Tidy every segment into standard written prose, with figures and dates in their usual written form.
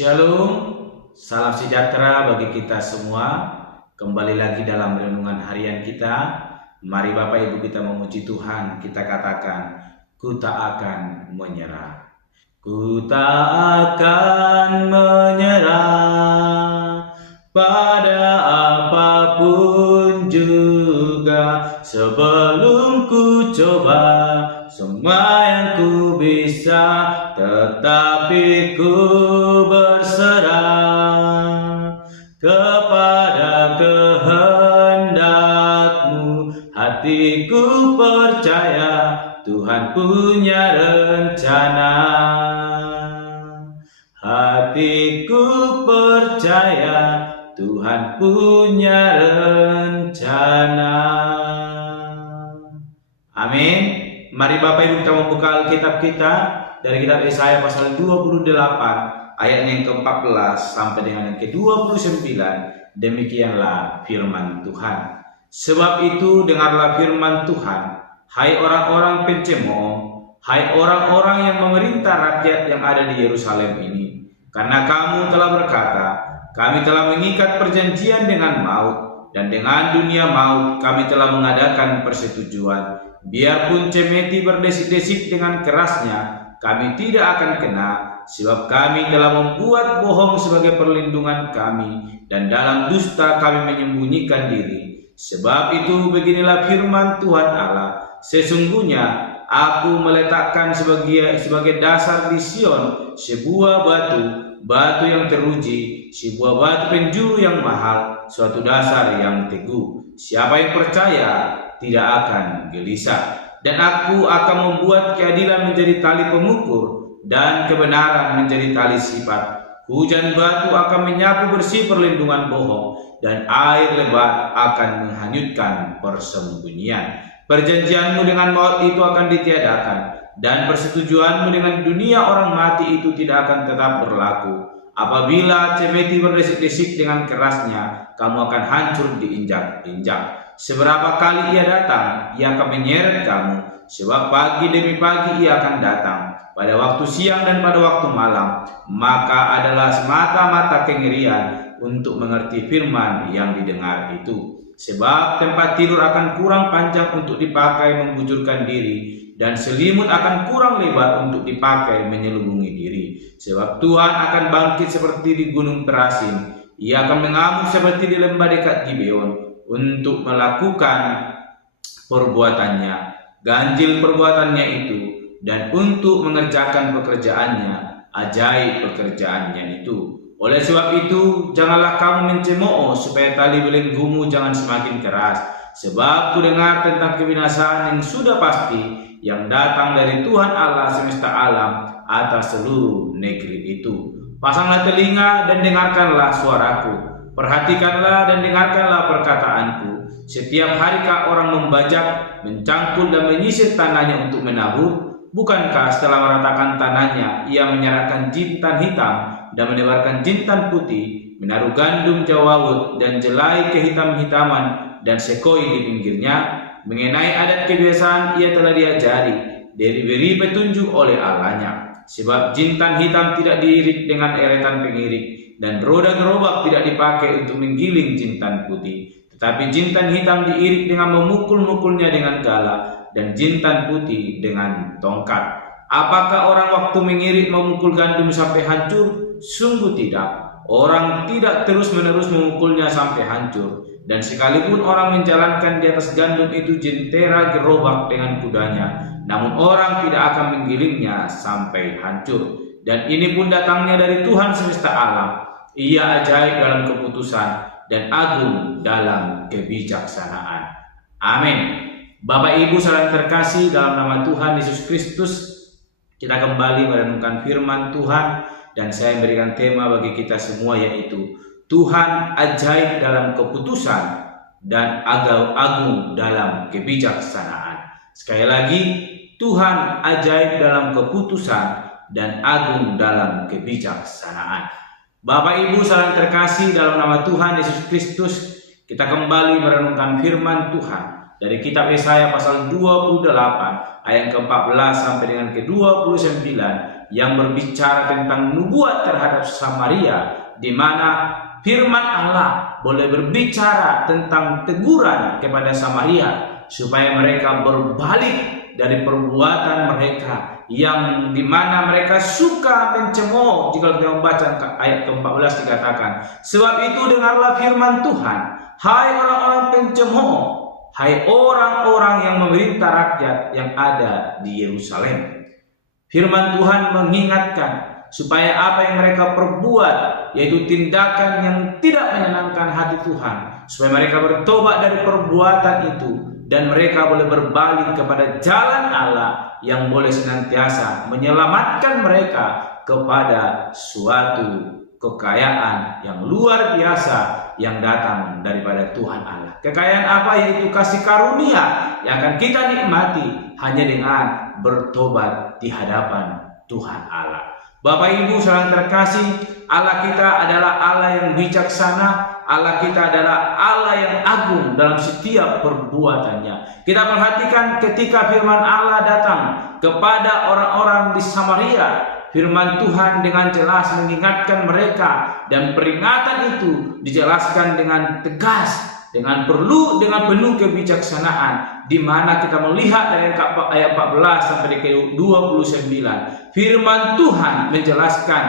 Shalom, salam sejahtera bagi kita semua. Kembali lagi dalam renungan harian kita. Mari Bapak Ibu kita memuji Tuhan. Kita katakan, ku tak akan menyerah. Ku tak akan menyerah pada apapun juga. Sebelum ku coba semua yang ku bisa, tetapi ku berserah kepada kehendak-Mu. Hatiku percaya Tuhan punya rencana. Hatiku percaya Tuhan punya rencana. Amin. Mari Bapak Ibu kita membuka Alkitab kita dari kitab Yesaya pasal 28 ayatnya yang ke-14 sampai dengan yang ke-29. Demikianlah firman Tuhan. Sebab itu dengarlah firman Tuhan, hai orang-orang pencemooh, hai orang-orang yang memerintah rakyat yang ada di Yerusalem ini. Karena kamu telah berkata, kami telah mengikat perjanjian dengan maut, dan dengan dunia maut kami telah mengadakan persetujuan. Biarpun cemeti berdesik-desik dengan kerasnya, kami tidak akan kena, sebab kami telah membuat bohong sebagai perlindungan kami, dan dalam dusta kami menyembunyikan diri. Sebab itu beginilah firman Tuhan Allah, sesungguhnya aku meletakkan sebagai dasar di Sion sebuah batu yang teruji, sebuah batu penjuru yang mahal, suatu dasar yang teguh. Siapa yang percaya tidak akan gelisah. Dan aku akan membuat keadilan menjadi tali pengukur dan kebenaran menjadi tali sifat. Hujan batu akan menyapu bersih perlindungan bohong, dan air lebat akan menghanyutkan persembunyian. Perjanjianmu dengan maut itu akan ditiadakan, dan persetujuanmu dengan dunia orang mati itu tidak akan tetap berlaku. Apabila cemeti berdesik-desik dengan kerasnya, kamu akan hancur diinjak-injak. Seberapa kali ia datang, ia akan menyeret kamu. Sebab pagi demi pagi ia akan datang, pada waktu siang dan pada waktu malam. Maka adalah semata-mata kengerian untuk mengerti firman yang didengar itu. Sebab tempat tidur akan kurang panjang untuk dipakai membujurkan diri, dan selimut akan kurang lebar untuk dipakai menyelubungi diri. Sebab Tuhan akan bangkit seperti di gunung Perasim, ia akan mengamuk seperti di lembah dekat Gibeon, untuk melakukan perbuatannya, ganjil perbuatannya itu, dan untuk mengerjakan pekerjaannya, ajaib pekerjaannya itu. Oleh sebab itu, janganlah kamu mencemooh, supaya tali belenggumu jangan semakin keras. Sebab ku dengar tentang kebinasaan yang sudah pasti, yang datang dari Tuhan Allah semesta alam atas seluruh negeri itu. Pasanglah telinga dan dengarkanlah suaraku. Perhatikanlah dan dengarkanlah perkataanku. Setiap harikah orang membajak, mencangkul dan menyisir tanahnya untuk menabur? Bukankah setelah meratakan tanahnya, ia menyerahkan jintan hitam dan menebarkan jintan putih, menaruh gandum jawawut dan jelai kehitam-hitaman dan sekoi di pinggirnya? Mengenai adat kebiasaan ia telah diajari, diberi petunjuk oleh Allahnya. Sebab jintan hitam tidak diirik dengan eretan pengirik, dan roda gerobak tidak dipakai untuk menggiling jintan putih. Tetapi jintan hitam diirik dengan memukul-mukulnya dengan gala, dan jintan putih dengan tongkat. Apakah orang waktu mengirik memukul gandum sampai hancur? Sungguh tidak. Orang tidak terus-menerus memukulnya sampai hancur. Dan sekalipun orang menjalankan di atas gandum itu jentera gerobak dengan kudanya, namun orang tidak akan menggilingnya sampai hancur. Dan ini pun datangnya dari Tuhan semesta alam. Ia ajaib dalam keputusan dan agung dalam kebijaksanaan. Amin. Bapak Ibu saudara terkasih, dalam nama Tuhan Yesus Kristus, kita kembali merenungkan firman Tuhan, dan saya memberikan tema bagi kita semua, yaitu Tuhan ajaib dalam keputusan dan agung dalam kebijaksanaan. Sekali lagi, Tuhan ajaib dalam keputusan dan agung dalam kebijaksanaan. Bapak Ibu saudara terkasih, dalam nama Tuhan Yesus Kristus, kita kembali merenungkan firman Tuhan dari kitab Yesaya pasal 28 ayat ke-14 sampai dengan ke-29. yang berbicara tentang nubuat terhadap Samaria, di mana firman Allah boleh berbicara tentang teguran kepada Samaria supaya mereka berbalik dari perbuatan mereka yang dimana mereka suka mencemooh. Jika kita membaca ayat ke-14 dikatakan, sebab itu dengarlah firman Tuhan, hai orang-orang pencemooh, hai orang-orang yang memerintah rakyat yang ada di Yerusalem. Firman Tuhan mengingatkan supaya apa yang mereka perbuat, yaitu tindakan yang tidak menyenangkan hati Tuhan, supaya mereka bertobat dari perbuatan itu dan mereka boleh berbalik kepada jalan Allah yang boleh senantiasa menyelamatkan mereka kepada suatu kekayaan yang luar biasa yang datang daripada Tuhan Allah. Kekayaan apa? Yaitu kasih karunia yang akan kita nikmati hanya dengan bertobat di hadapan Tuhan Allah. Bapak Ibu saudara terkasih, Allah kita adalah Allah yang bijaksana, Allah kita adalah Allah yang agung dalam setiap perbuatannya. Kita perhatikan ketika firman Allah datang kepada orang-orang di Samaria, firman Tuhan dengan jelas mengingatkan mereka, dan peringatan itu dijelaskan dengan tegas, dengan penuh kebijaksanaan, di mana kita melihat dari ayat 14 sampai ke 29, firman Tuhan menjelaskan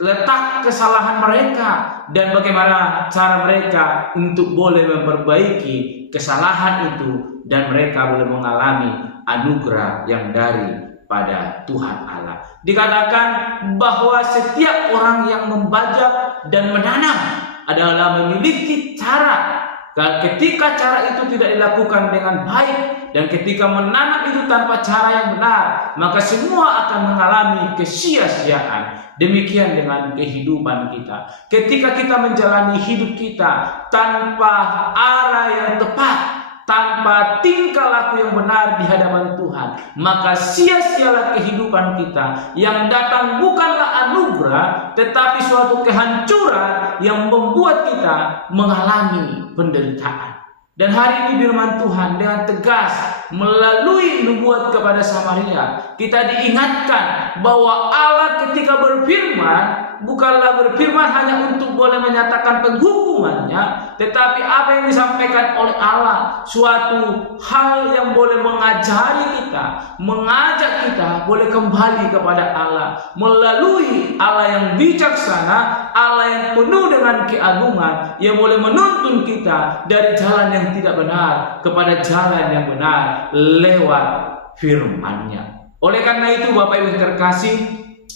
letak kesalahan mereka dan bagaimana cara mereka untuk boleh memperbaiki kesalahan itu, dan mereka boleh mengalami anugerah yang daripada Tuhan Allah. Dikatakan bahwa setiap orang yang membajak dan menanam adalah memiliki cara. Ketika cara itu tidak dilakukan dengan baik, dan ketika menanam itu tanpa cara yang benar, maka semua akan mengalami kesia-siaan. Demikian dengan kehidupan kita. Ketika kita menjalani hidup kita tanpa arah yang tepat, tanpa tingkah laku yang benar di hadapan Tuhan, maka sia-sialah kehidupan kita. Yang datang bukanlah anugerah, tetapi suatu kehancuran yang membuat kita mengalami penderitaan. Dan hari ini firman Tuhan dengan tegas melalui nubuat kepada Samaria, kita diingatkan bahwa Allah ketika berfirman bukanlah berfirman hanya untuk boleh menyatakan penghukumannya, tetapi apa yang disampaikan oleh Allah, suatu hal yang boleh mengajari kita, mengajak kita boleh kembali kepada Allah melalui Allah yang bijaksana, Allah yang penuh dengan keagungan, yang boleh menuntun kita dari jalan yang tidak benar kepada jalan yang benar lewat firman-Nya. Oleh karena itu Bapak Ibu terkasih,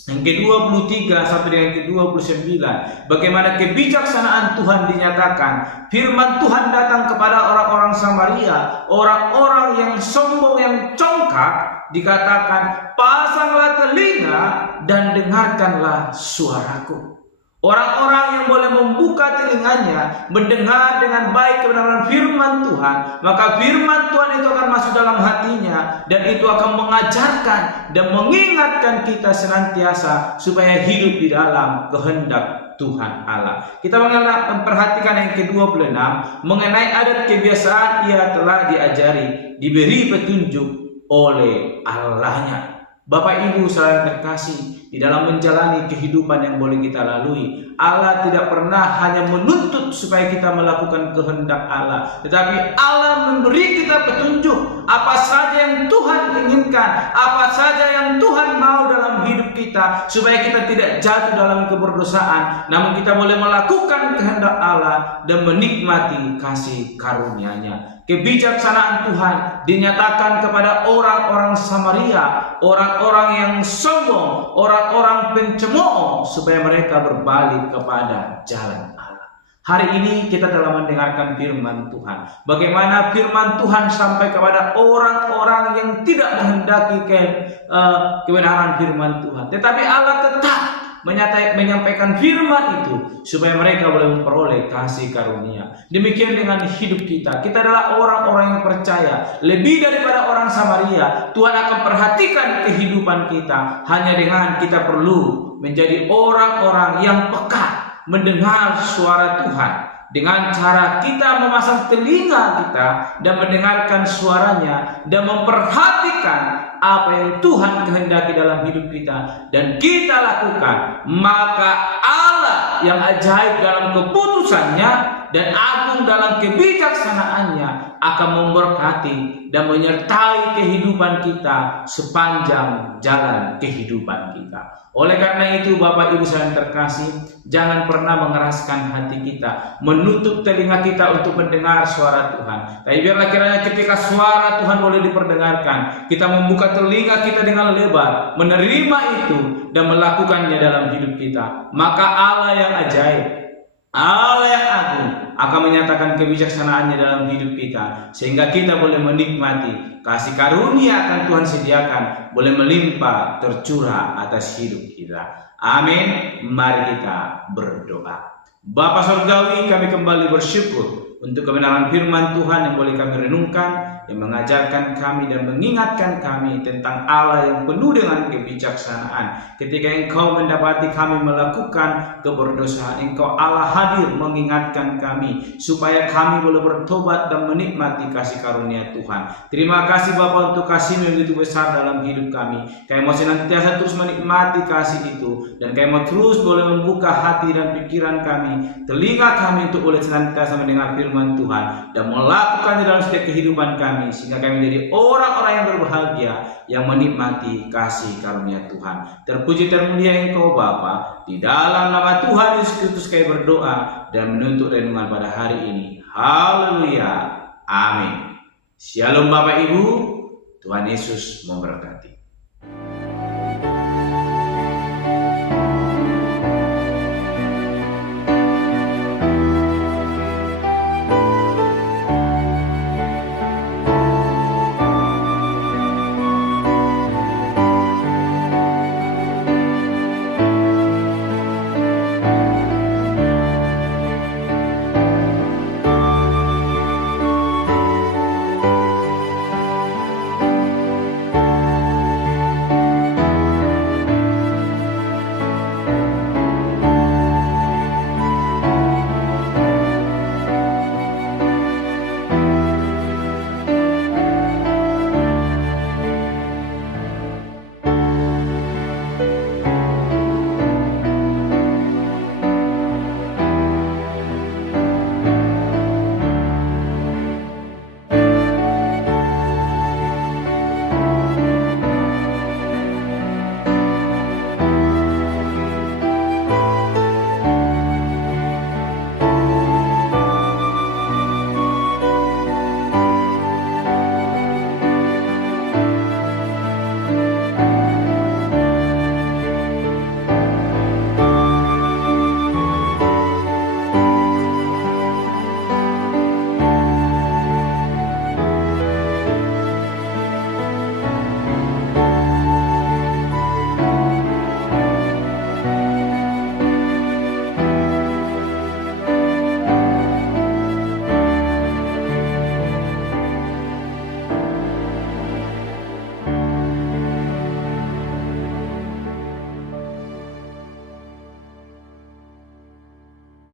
yang ke-23 sampai dengan ke-29, bagaimana kebijaksanaan Tuhan dinyatakan. Firman Tuhan datang kepada orang-orang Samaria, orang-orang yang sombong, yang congkak. Dikatakan, pasanglah telinga dan dengarkanlah suaraku. Orang-orang yang boleh membuka telinganya, mendengar dengan baik kebenaran firman Tuhan, maka firman Tuhan itu akan masuk dalam hatinya, dan itu akan mengajarkan dan mengingatkan kita senantiasa supaya hidup di dalam kehendak Tuhan Allah. Kita memperhatikan yang ke-26, mengenai adat kebiasaan ia telah diajari, diberi petunjuk oleh Allahnya. Bapak Ibu saudara terkasih, di dalam menjalani kehidupan yang boleh kita lalui, Allah tidak pernah hanya menuntut supaya kita melakukan kehendak Allah, tetapi Allah memberi kita petunjuk apa saja yang Tuhan inginkan, apa saja yang Tuhan mau dalam hidup kita, supaya kita tidak jatuh dalam keberdosaan, namun kita boleh melakukan kehendak Allah dan menikmati kasih karunia-Nya. Kebijaksanaan Tuhan dinyatakan kepada orang-orang Samaria, orang-orang yang sombong, orang-orang pencemooh, supaya mereka berbalik kepada jalan Allah. Hari ini kita telah mendengarkan firman Tuhan. Bagaimana firman Tuhan sampai kepada orang-orang yang tidak menghendaki kebenaran firman Tuhan, tetapi Allah tetap menyampaikan firman itu supaya mereka boleh memperoleh kasih karunia. Demikian dengan hidup kita. Kita adalah orang-orang yang percaya. Lebih daripada orang Samaria, Tuhan akan perhatikan kehidupan kita hanya dengan kita perlu menjadi orang-orang yang peka mendengar suara Tuhan dengan cara kita memasang telinga kita dan mendengarkan suaranya dan memperhatikan apa yang Tuhan kehendaki dalam hidup kita dan kita lakukan, maka Allah yang ajaib dalam keputusannya dan agung dalam kebijaksanaannya akan memberkati dan menyertai kehidupan kita sepanjang jalan kehidupan kita. Oleh karena itu, Bapak Ibu yang terkasih, jangan pernah mengeraskan hati kita, menutup telinga kita untuk mendengar suara Tuhan. Tapi biarlah kiranya ketika suara Tuhan boleh diperdengarkan, kita membuka telinga kita dengan lebar, menerima itu dan melakukannya dalam hidup kita. Maka Allah yang ajaib, Allah yang agung akan menyatakan kebijaksanaannya dalam hidup kita, sehingga kita boleh menikmati kasih karunia akan Tuhan sediakan, boleh melimpah tercurah atas hidup kita. Amin. Mari kita berdoa. Bapa Surgawi, kami kembali bersyukur untuk kebenaran firman Tuhan yang boleh kami renungkan, yang mengajarkan kami dan mengingatkan kami tentang Allah yang penuh dengan kebijaksanaan. Ketika Engkau mendapati kami melakukan keberdosaan, Engkau Allah hadir mengingatkan kami supaya kami boleh bertobat dan menikmati kasih karunia Tuhan. Terima kasih Bapa untuk kasih-Mu yang begitu besar dalam hidup kami. Kami mau senantiasa terus menikmati kasih itu, dan kami mau terus boleh membuka hati dan pikiran kami, telinga kami untuk boleh senantiasa mendengar firman Tuhan dan melakukannya dalam setiap kehidupan kami, sehingga kami menjadi orang-orang yang berbahagia yang menikmati kasih karunia Tuhan. Terpuji termulia Engkau Bapa, di dalam nama Tuhan Yesus Kristus kami berdoa dan menuntut renungan pada hari ini. Haleluya. Amin. Shalom Bapak Ibu, Tuhan Yesus memberkati.